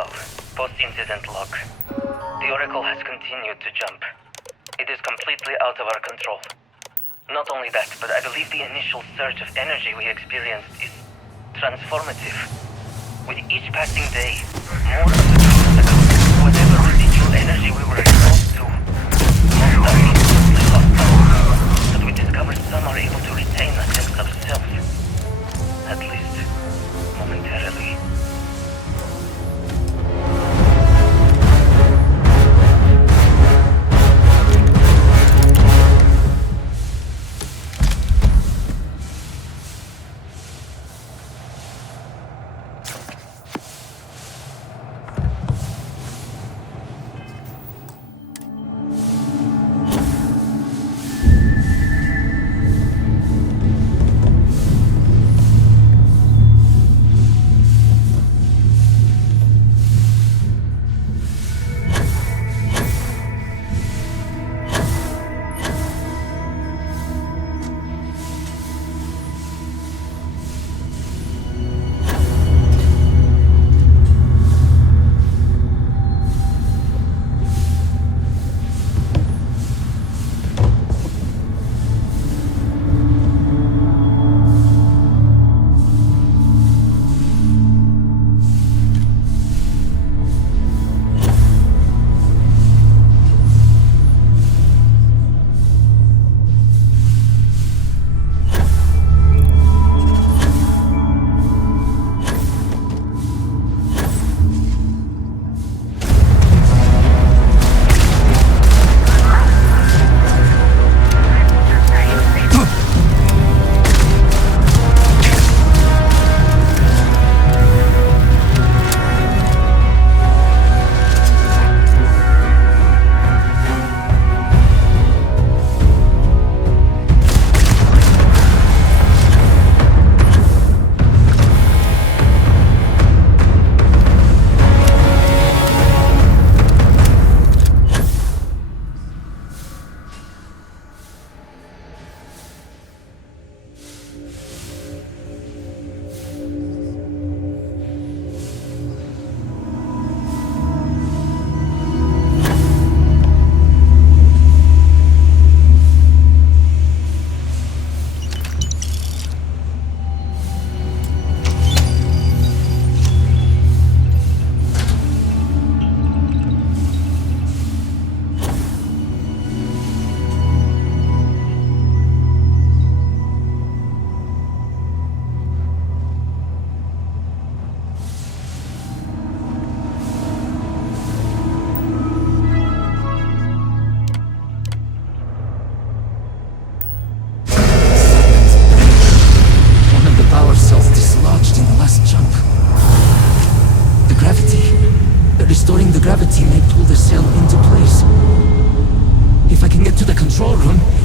Protocol. Post-incident log. The Oracle has continued to jump. It is completely out of our control. Not only that, but I believe the initial surge of energy we experienced is transformative. With each passing day, more of the truth, whatever residual energy we were exposed to, most are instantly lost out. But we discover some are able to retain a sense of self. At least, momentarily.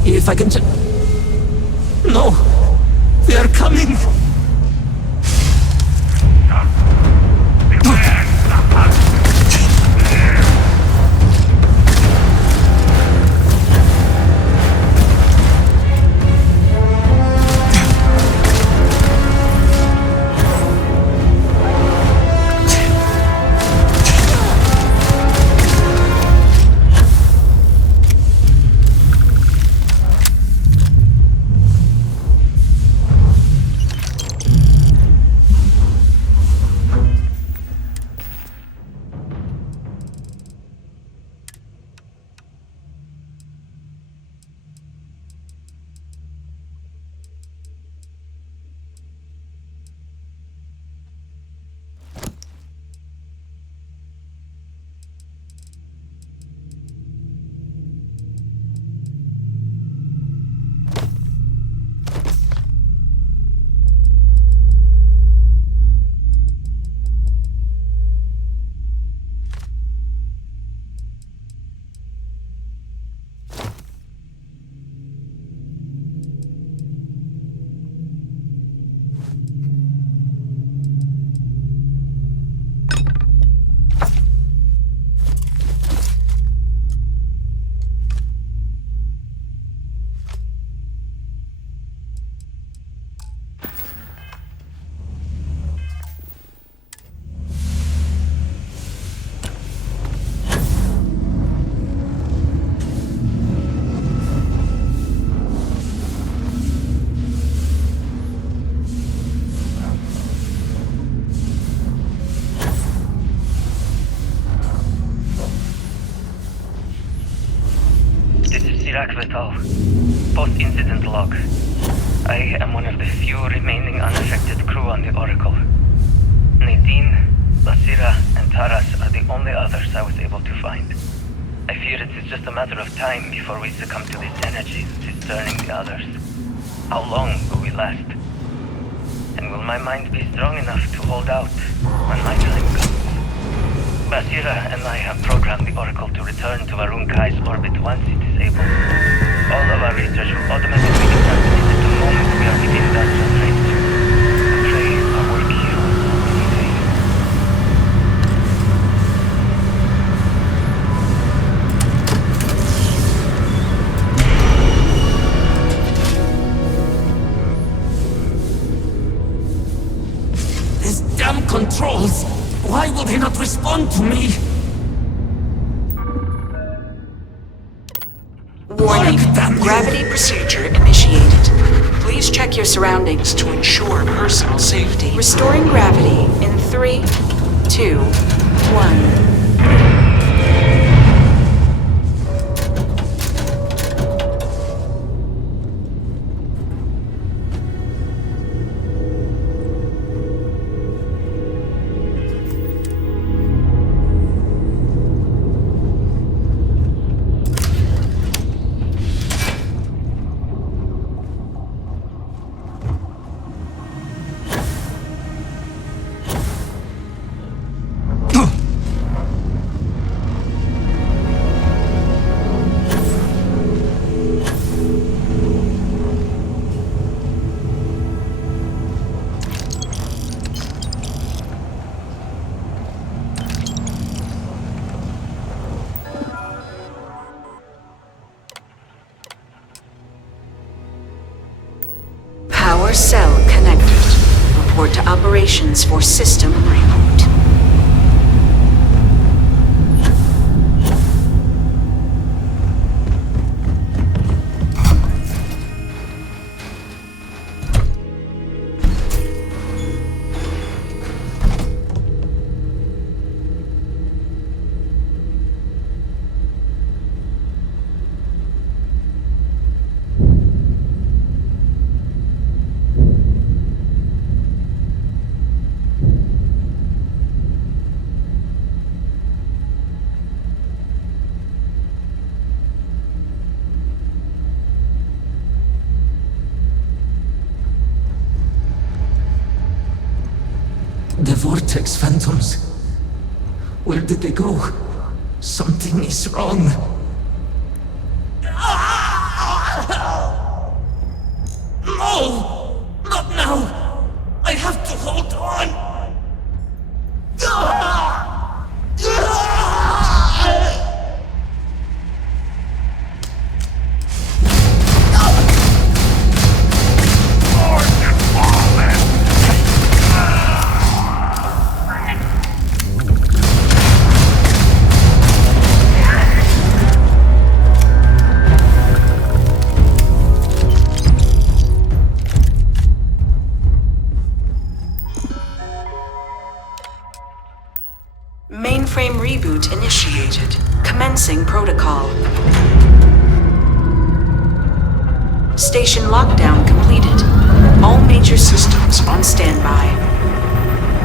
If I can just... No! They are coming! Post-incident log. I am one of the few remaining unaffected crew on the Oracle. Nadine, Basira, and Taras are the only others I was able to find. I fear it is just a matter of time before we succumb to this energy that is turning the others. How long will we last? And will my mind be strong enough to hold out when my time comes? Basira and I have programmed the Oracle to return to Varun Kai's orbit once it is able. All of our research will automatically be transmitted the moment we are within that range. I pray our work here will not be in vain. These damn controls! Why will they not respond to me? Warning. Gravity procedure initiated. Please check your surroundings to ensure personal safety. Restoring gravity in 3, 2, 1. Power cell connected. Report to operations for system reboot. The vortex phantoms. Where did they go? Something is wrong. No! Not now! I have to hold on! Mainframe reboot initiated. Commencing protocol. Station lockdown completed. All major systems on standby.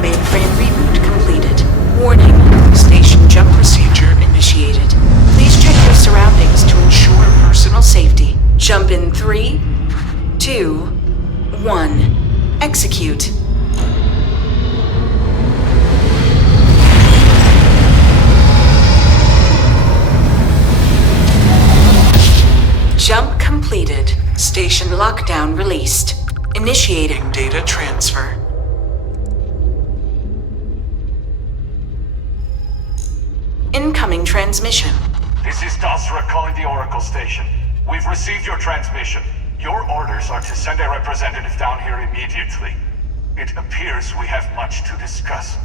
Mainframe reboot completed. Warning. Station jump procedure initiated. Please check your surroundings to ensure personal safety. Jump in 3, 2, 1. Execute. Jump completed. Station lockdown released. Initiating data transfer. Incoming transmission. This is Dasra calling the Oracle station. We've received your transmission. Your orders are to send a representative down here immediately. It appears we have much to discuss.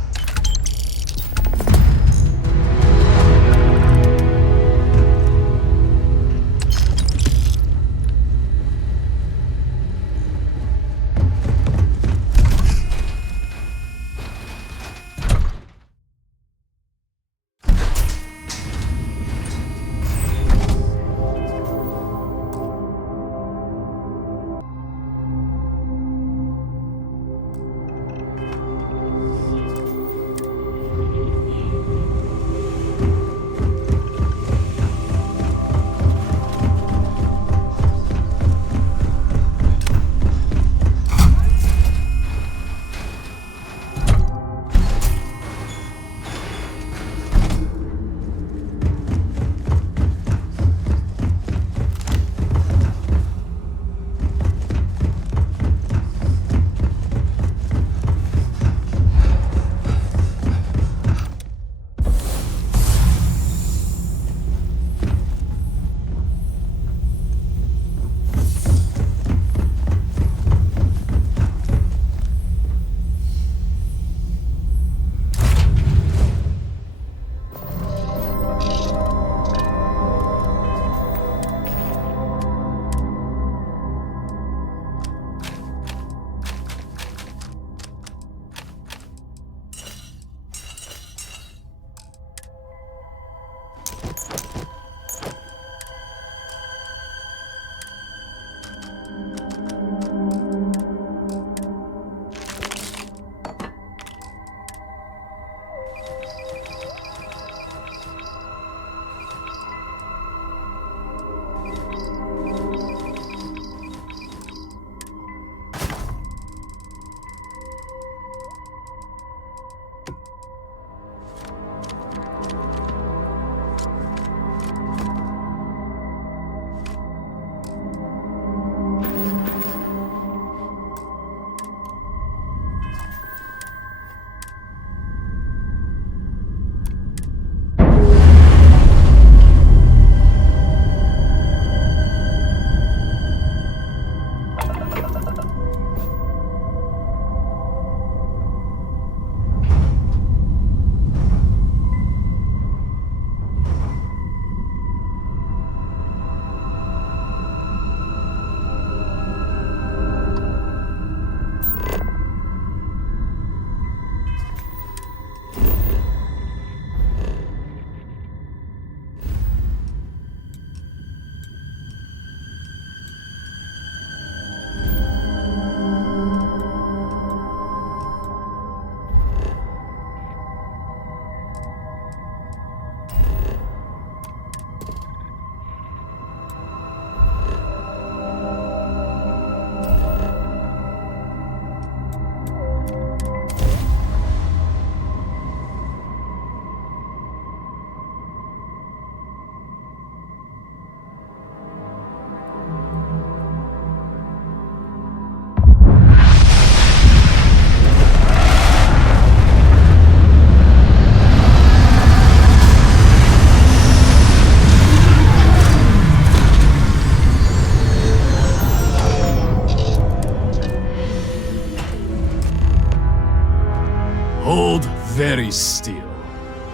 very still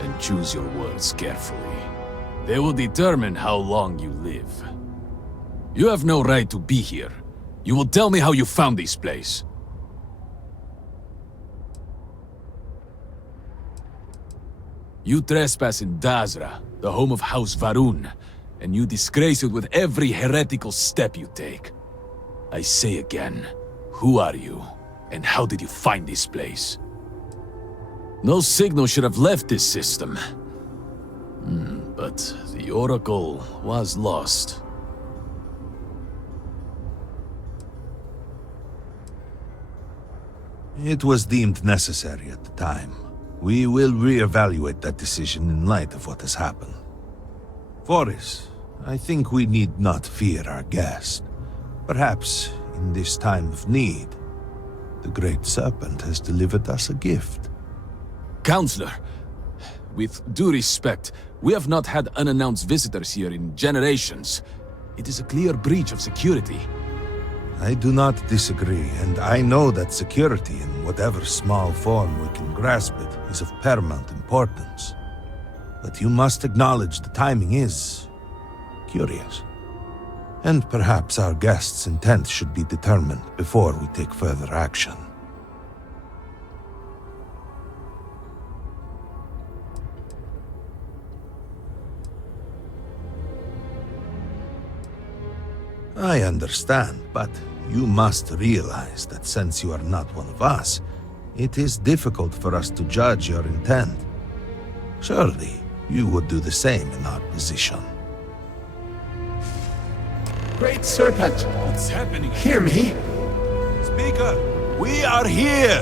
and choose your words carefully. They will determine how long you live. You have no right to be here. You will tell me how you found this place. You trespass in Dazra, the home of House Varun, and you disgrace it with every heretical step you take. I say again, who are you, and how did you find this place? No signal should have left this system. But the Oracle was lost. It was deemed necessary at the time. We will re-evaluate that decision in light of what has happened. Forris, I think we need not fear our guest. Perhaps, in this time of need, the Great Serpent has delivered us a gift. Counselor, with due respect, we have not had unannounced visitors here in generations. It is a clear breach of security. I do not disagree, and I know that security, in whatever small form we can grasp it, is of paramount importance. But you must acknowledge the timing is curious. And perhaps our guest's intent should be determined before we take further action. I understand, but you must realize that since you are not one of us, it is difficult for us to judge your intent. Surely, you would do the same in our position. Great Serpent, What's happening? hear me. Speaker, we are here!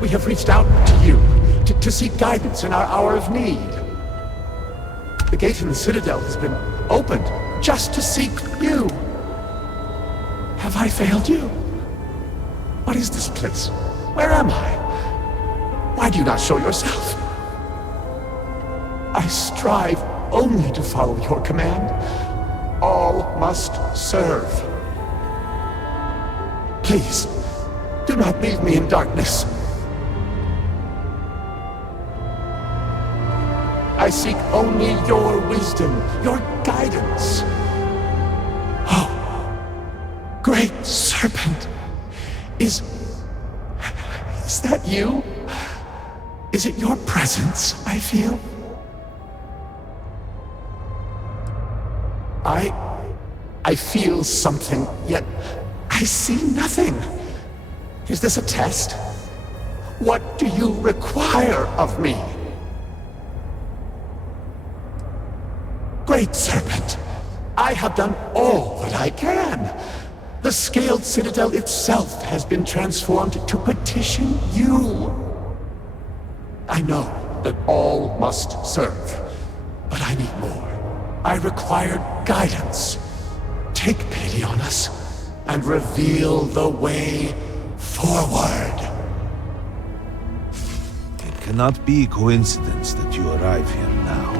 We have reached out to you to seek guidance in our hour of need. The gate in the Citadel has been opened just to seek you. Have I failed you? What is this place? Where am I? Why do you not show yourself? I strive only to follow your command. All must serve. Please, do not leave me in darkness. I seek only your wisdom, your guidance. Oh, Great Serpent, is that you? Is it your presence I feel? I feel something, yet I see nothing. Is this a test? What do you require of me? Great Serpent, I have done all that I can. The scaled citadel itself has been transformed to petition you. I know that all must serve, but I need more. I require guidance. Take pity on us and reveal the way forward. It cannot be coincidence that you arrive here now.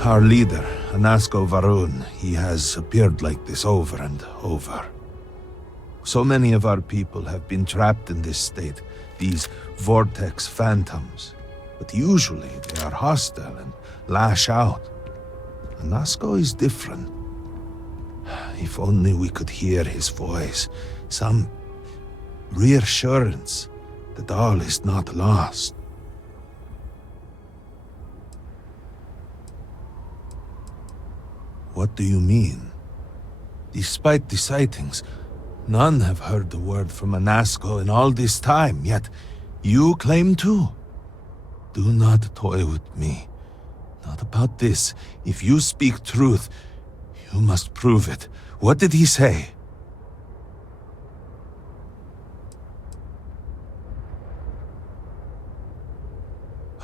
Our leader, Anasko Varun, he has appeared like this over and over. So many of our people have been trapped in this state, these vortex phantoms. But usually they are hostile and lash out. Anasko is different. If only we could hear his voice, some reassurance that all is not lost. What do you mean? Despite the sightings, none have heard the word from Anasko in all this time, yet you claim to. Do not toy with me. Not about this. If you speak truth, you must prove it. What did he say?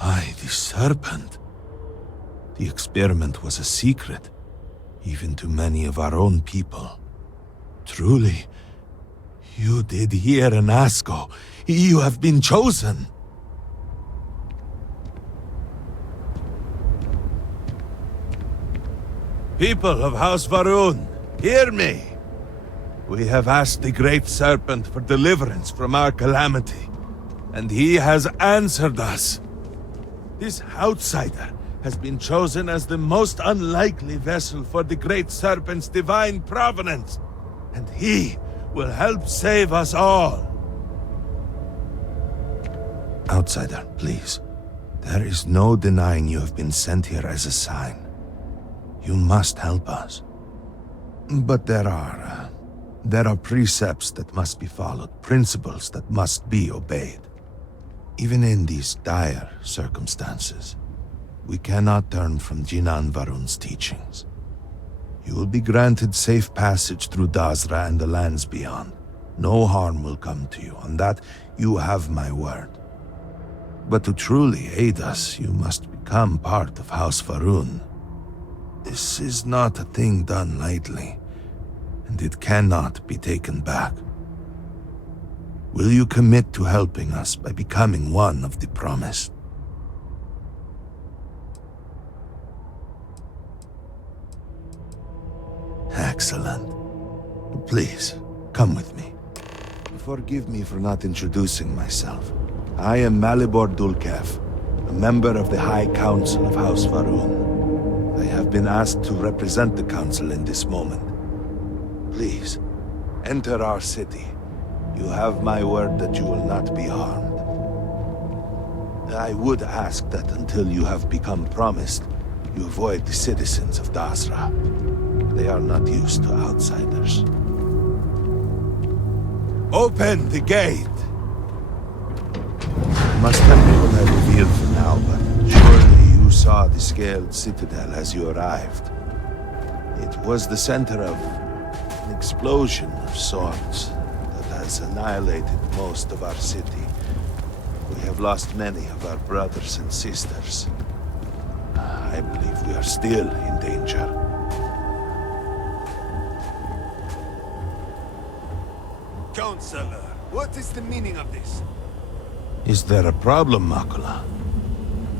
Aye, the serpent. The experiment was a secret, even to many of our own people. Truly, you did hear Anasko. You have been chosen. People of House Varun, hear me. We have asked the Great Serpent for deliverance from our calamity. and he has answered us. This outsider has been chosen as the most unlikely vessel for the Great Serpent's divine providence, and he will help save us all. Outsider, please. There is no denying you have been sent here as a sign. You must help us. But there are precepts that must be followed, principles that must be obeyed. Even in these dire circumstances, we cannot turn from Jinan Varun's teachings. You will be granted safe passage through Dazra and the lands beyond. No harm will come to you. On that, you have my word. But to truly aid us, you must become part of House Varun. This is not a thing done lightly, and it cannot be taken back. Will you commit to helping us by becoming one of the promised? Excellent. Please, come with me. Forgive me for not introducing myself. I am Malibor Dulkev, a member of the High Council of House Varun. I have been asked to represent the Council in this moment. Please, enter our city. You have my word that you will not be harmed. I would ask that until you have become promised, you avoid the citizens of Dazra. They are not used to outsiders. Open the gate! I must tell you what I revealed for now, but surely you saw the scaled citadel as you arrived. It was the center of an explosion of sorts that has annihilated most of our city. We have lost many of our brothers and sisters. I believe we are still in danger. Counselor, what is the meaning of this? Is there a problem, Makula?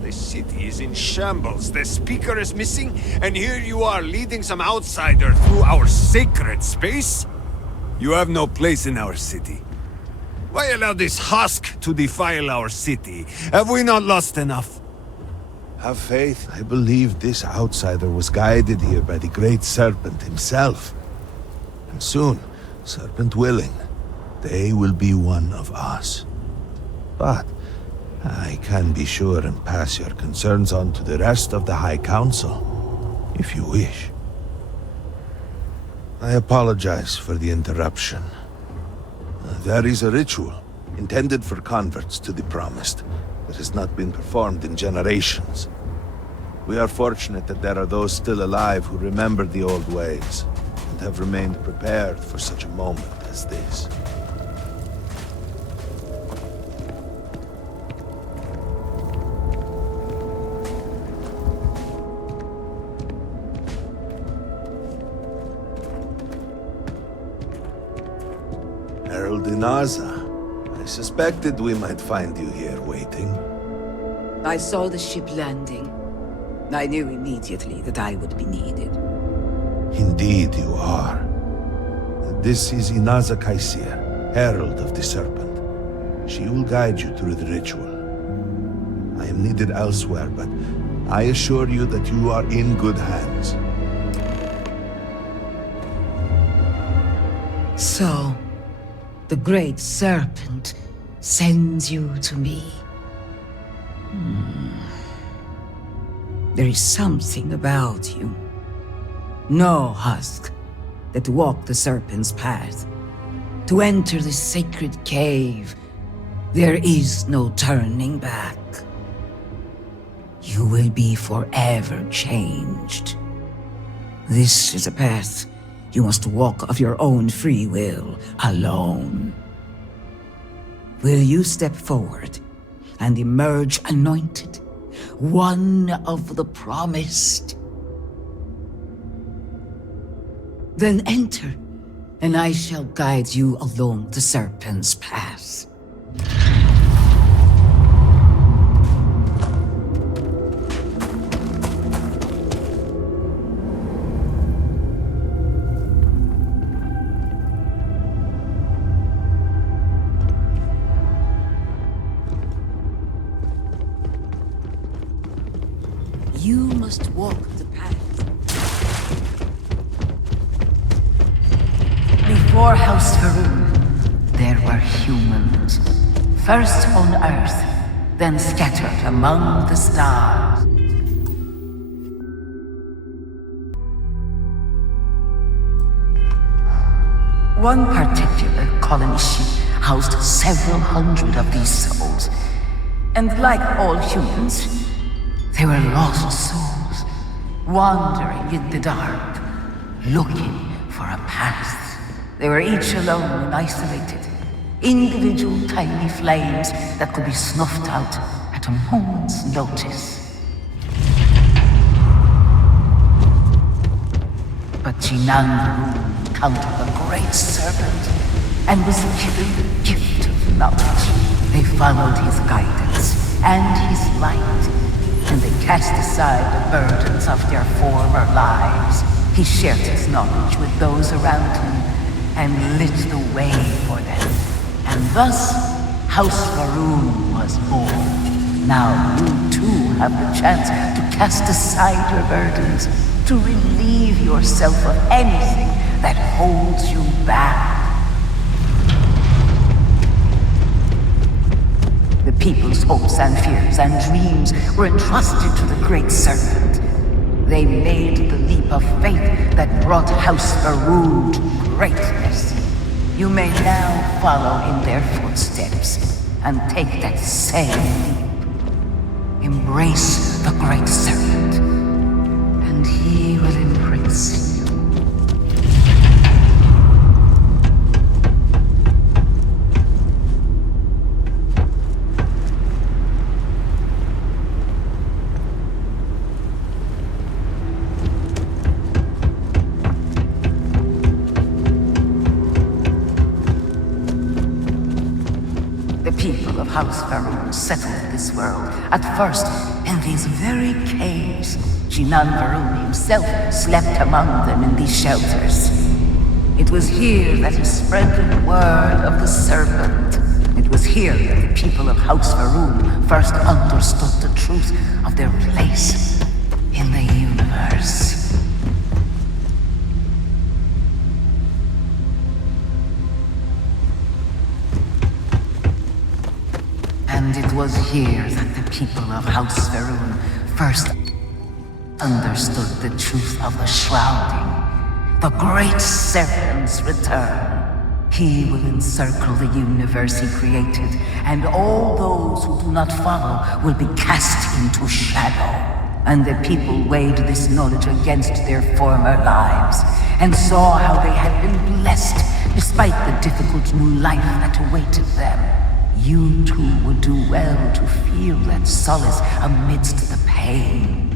The city is in shambles, the speaker is missing, and here you are leading some outsider through our sacred space? You have no place in our city. Why allow this husk to defile our city? Have we not lost enough? Have faith. I believe this outsider was guided here by the Great Serpent himself. And soon, Serpent willing, they will be one of us. But I can be sure and pass your concerns on to the rest of the High Council, if you wish. I apologize for the interruption. There is a ritual intended for converts to the Promised that has not been performed in generations. We are fortunate that there are those still alive who remember the old ways and have remained prepared for such a moment as this. Herald Inaza, I suspected we might find you here waiting. I saw the ship landing. I knew immediately that I would be needed. Indeed you are. This is Inaza Kaisir, Herald of the Serpent. She will guide you through the ritual. I am needed elsewhere, but I assure you that you are in good hands. So, the Great Serpent sends you to me. There is something about you. No husk that walk the Serpent's path. To enter the sacred cave, there is no turning back. You will be forever changed. This is a path you must walk of your own free will, alone. Will you step forward and emerge anointed, one of the promised? Then enter, and I shall guide you along the Serpent's path. must walk the path. Before House Va'ruun, there were humans. First on Earth, then scattered among the stars. One particular colony ship housed several hundred of these souls. And like all humans, they were lost souls, wandering in the dark, looking for a path. They were each alone and isolated, individual tiny flames that could be snuffed out at a moment's notice. But Jinan Va'ruun encountered the great serpent and was given the gift of knowledge. They followed his guidance and his light, and they cast aside the burdens of their former lives. He shared his knowledge with those around him and lit the way for them. And thus, House Va'ruun was born. Now you too have the chance to cast aside your burdens, to relieve yourself of anything that holds you back. The people's hopes and fears and dreams were entrusted to the great serpent. They made the leap of faith that brought House Va'ruun to greatness. You may now follow in their footsteps and take that same leap. Embrace the great serpent, and he will embrace you. House Va'ruun settled this world, at first in these very caves. Jinan Va'ruun himself slept among them in these shelters. It was here that he spread the word of the serpent. It was here that the people of House Va'ruun first understood the truth of their place in the universe. And it was here that the people of House Va'ruun first understood the truth of the shrouding, the great serpent's return. He will encircle the universe he created, and all those who do not follow will be cast into shadow. And the people weighed this knowledge against their former lives, and saw how they had been blessed despite the difficult new life that awaited them. You too would do well to feel that solace amidst the pain.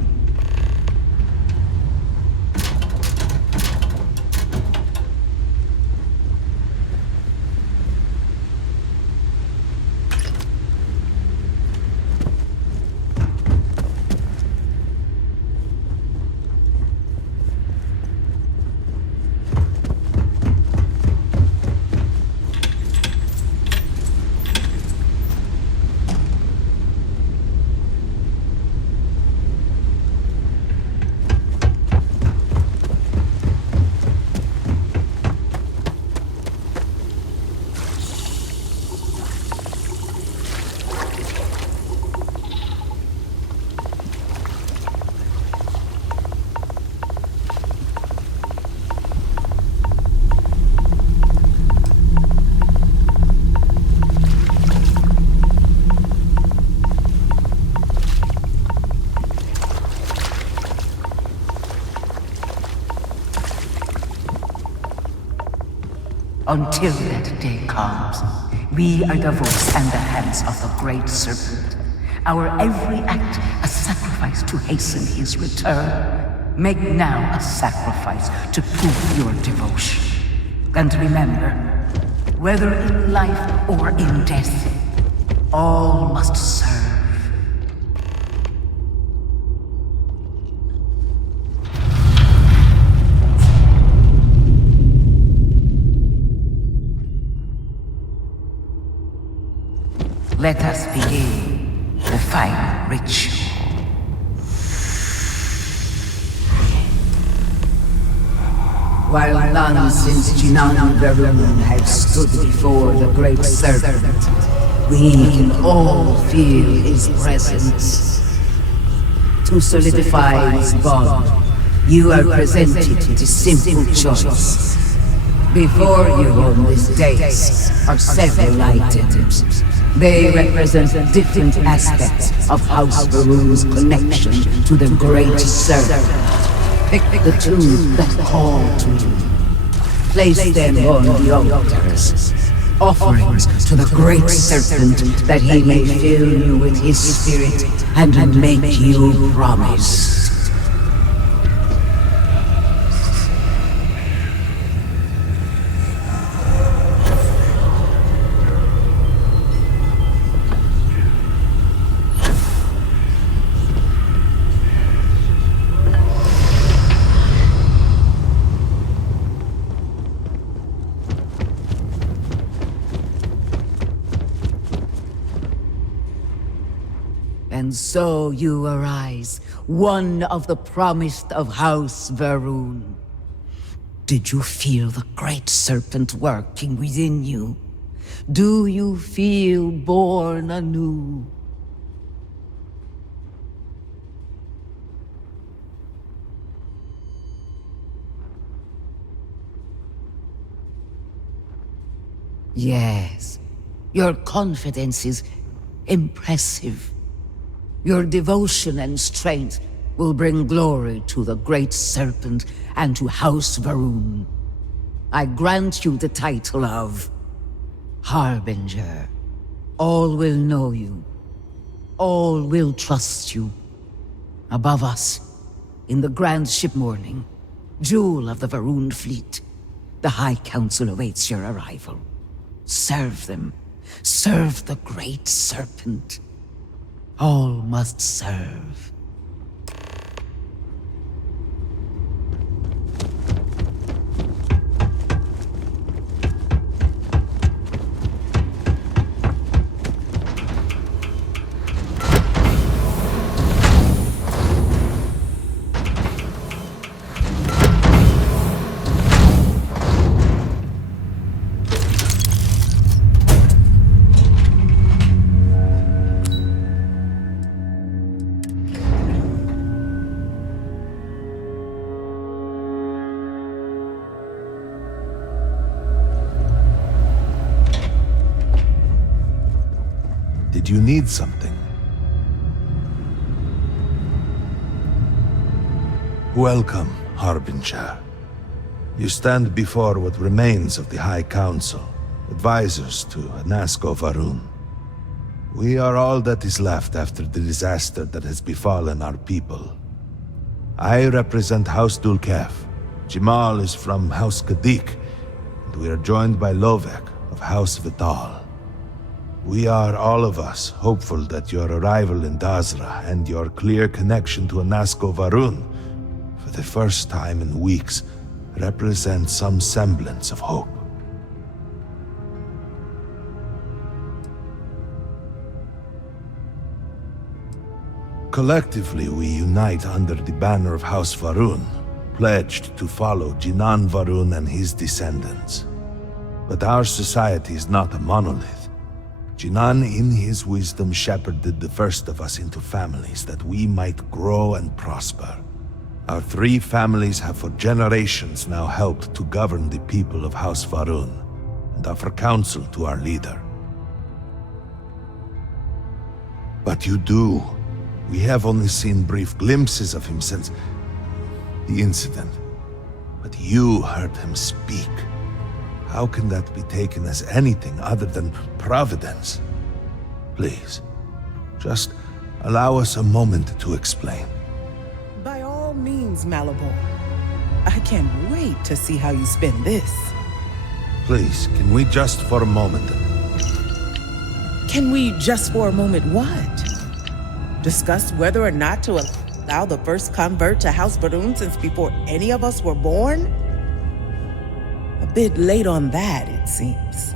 Until that day comes, we are the voice and the hands of the great serpent. Our every act a sacrifice to hasten his return. Make now a sacrifice to prove your devotion. And remember, whether in life or in death, all must serve. Let us begin the final ritual. While none since Jinan Varun have stood before the Great Serpent, we can all feel his presence. To solidify this bond, you are presented with a simple choice. Before you on this dais are several items. They represent different aspects of House Varun's connection to the Great Serpent. Pick the two that call to you. Place them on the altars. Offerings to the Great Serpent that he may fill you with his spirit and make you promise. And so you arise, one of the promised of House Varun. Did you feel the Great Serpent working within you? Do you feel born anew? Yes, your confidence is impressive. Your devotion and strength will bring glory to the Great Serpent and to House Varun. I grant you the title of Harbinger. All will know you. All will trust you. Above us, in the grand ship morning, jewel of the Varun fleet, the High Council awaits your arrival. Serve them. Serve the Great Serpent. All must serve. Did you need something? Welcome, Harbinger. You stand before what remains of the High Council, advisors to Anasco Varun. We are all that is left after the disaster that has befallen our people. I represent House Dulkef. Jamal is from House Kadik, and we are joined by Lovek of House Vital. We are, all of us, hopeful that your arrival in Dazra and your clear connection to Anasco Varun, for the first time in weeks, represent some semblance of hope. Collectively, we unite under the banner of House Varun, pledged to follow Jinan Varun and his descendants. But our society is not a monolith. Jinan, in his wisdom, shepherded the first of us into families that we might grow and prosper. Our 3 families have for generations now helped to govern the people of House Varun, and offer counsel to our leader. But you do. We have only seen brief glimpses of him since the incident. But you heard him speak. How can that be taken as anything other than providence? Please, just allow us a moment to explain. By all means, Malabor. I can't wait to see how you spend this. Please, can we just for a moment... Can we just for a moment what? Discuss whether or not to allow the first convert to House Varun since before any of us were born? A bit late on that, it seems.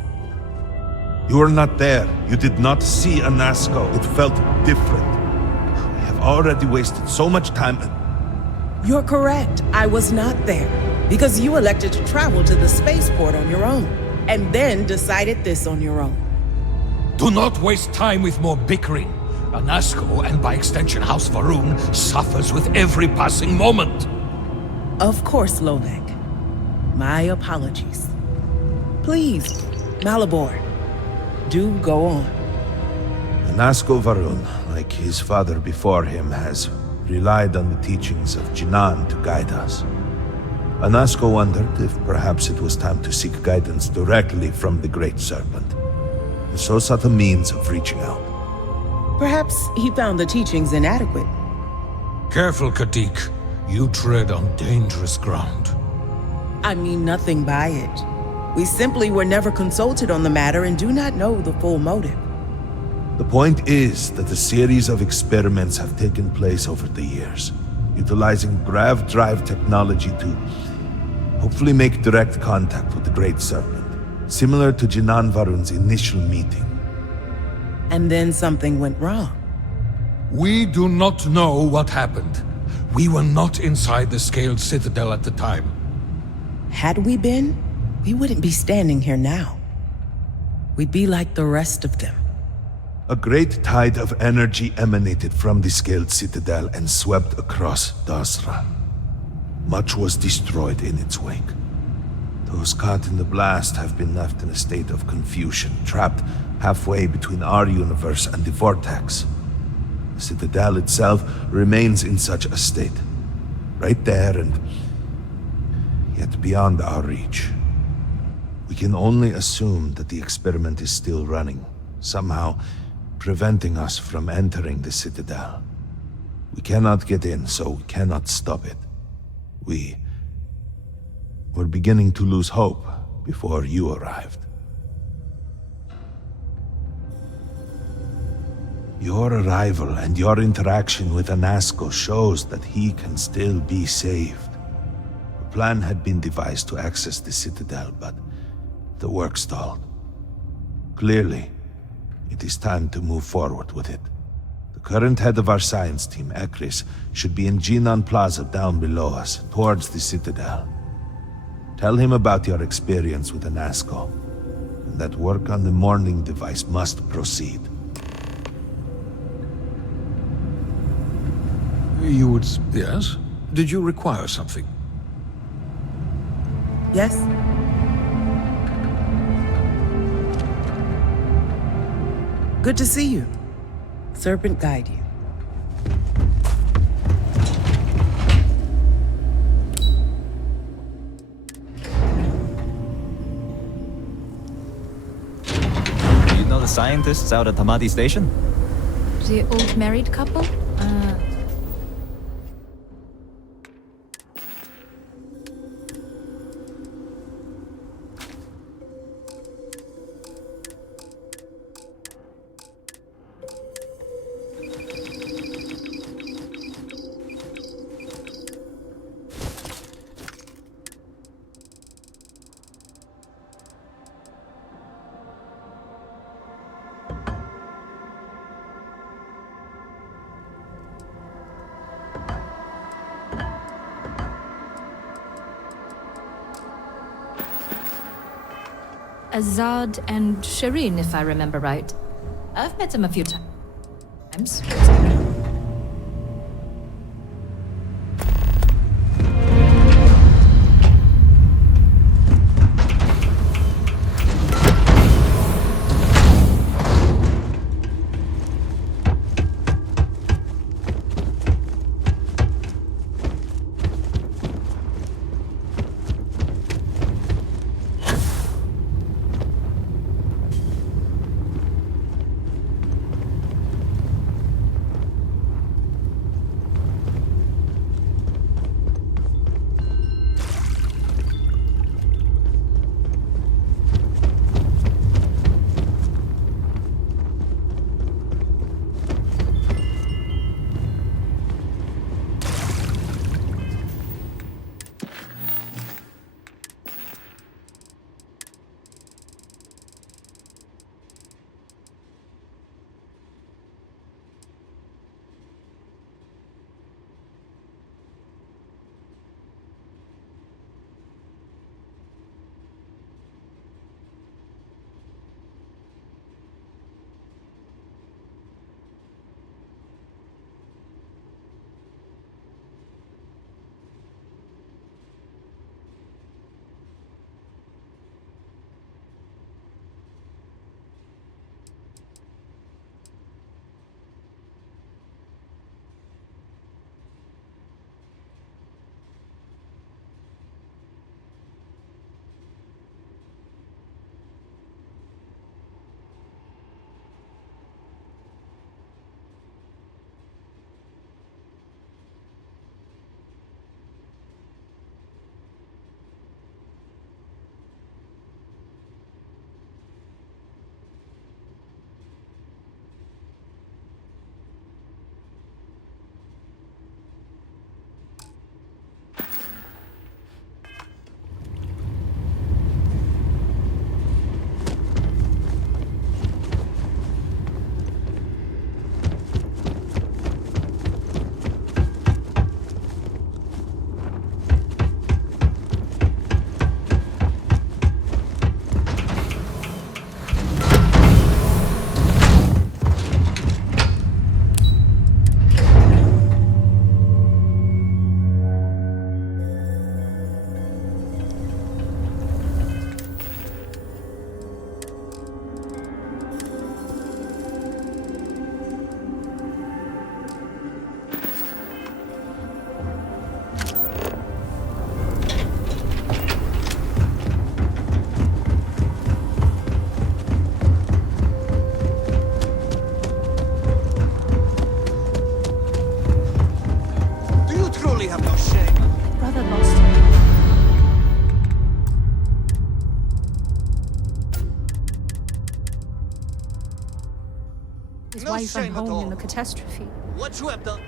You were not there. You did not see Anasco. It felt different. We have already wasted so much time. You're correct. I was not there. Because you elected to travel to the spaceport on your own, and then decided this on your own. Do not waste time with more bickering. Anasco, and by extension House Va'ruun, suffers with every passing moment. Of course, Lovek. My apologies. Please, Malabor, do go on. Anasco Va'ruun, like his father before him, has relied on the teachings of Jinan to guide us. Anasco wondered if perhaps it was time to seek guidance directly from the Great Serpent, and so sought a means of reaching out. Perhaps he found the teachings inadequate. Careful, Katik. You tread on dangerous ground. I mean nothing by it. We simply were never consulted on the matter and do not know the full motive. The point is that a series of experiments have taken place over the years, utilizing grav drive technology to hopefully make direct contact with the Great Serpent, similar to Jinan Va'ruun's initial meeting. And then something went wrong. We do not know what happened. We were not inside the Scaled Citadel at the time. Had we been, we wouldn't be standing here now. We'd be like the rest of them. A great tide of energy emanated from the Scaled Citadel and swept across Dasra. Much was destroyed in its wake. Those caught in the blast have been left in a state of confusion, trapped halfway between our universe and the Vortex. The Citadel itself remains in such a state. Right there and yet beyond our reach. We can only assume that the experiment is still running, somehow preventing us from entering the Citadel. We cannot get in, so we cannot stop it. We're beginning to lose hope before you arrived. Your arrival and your interaction with Anasco shows that he can still be saved. A plan had been devised to access the Citadel, but the work stalled. Clearly, it is time to move forward with it. The current head of our science team, Ekris, should be in Jinan Plaza down below us, towards the Citadel. Tell him about your experience with Anasco, and that work on the morning device must proceed. You would... yes? Did you require something? Yes? Good to see you. Serpent guide you. You know the scientists out at Hamadi Station? The old married couple? Azad and Shireen, if I remember right. I've met them a few times. his No wife and shame at home in all. the catastrophe. What you have done?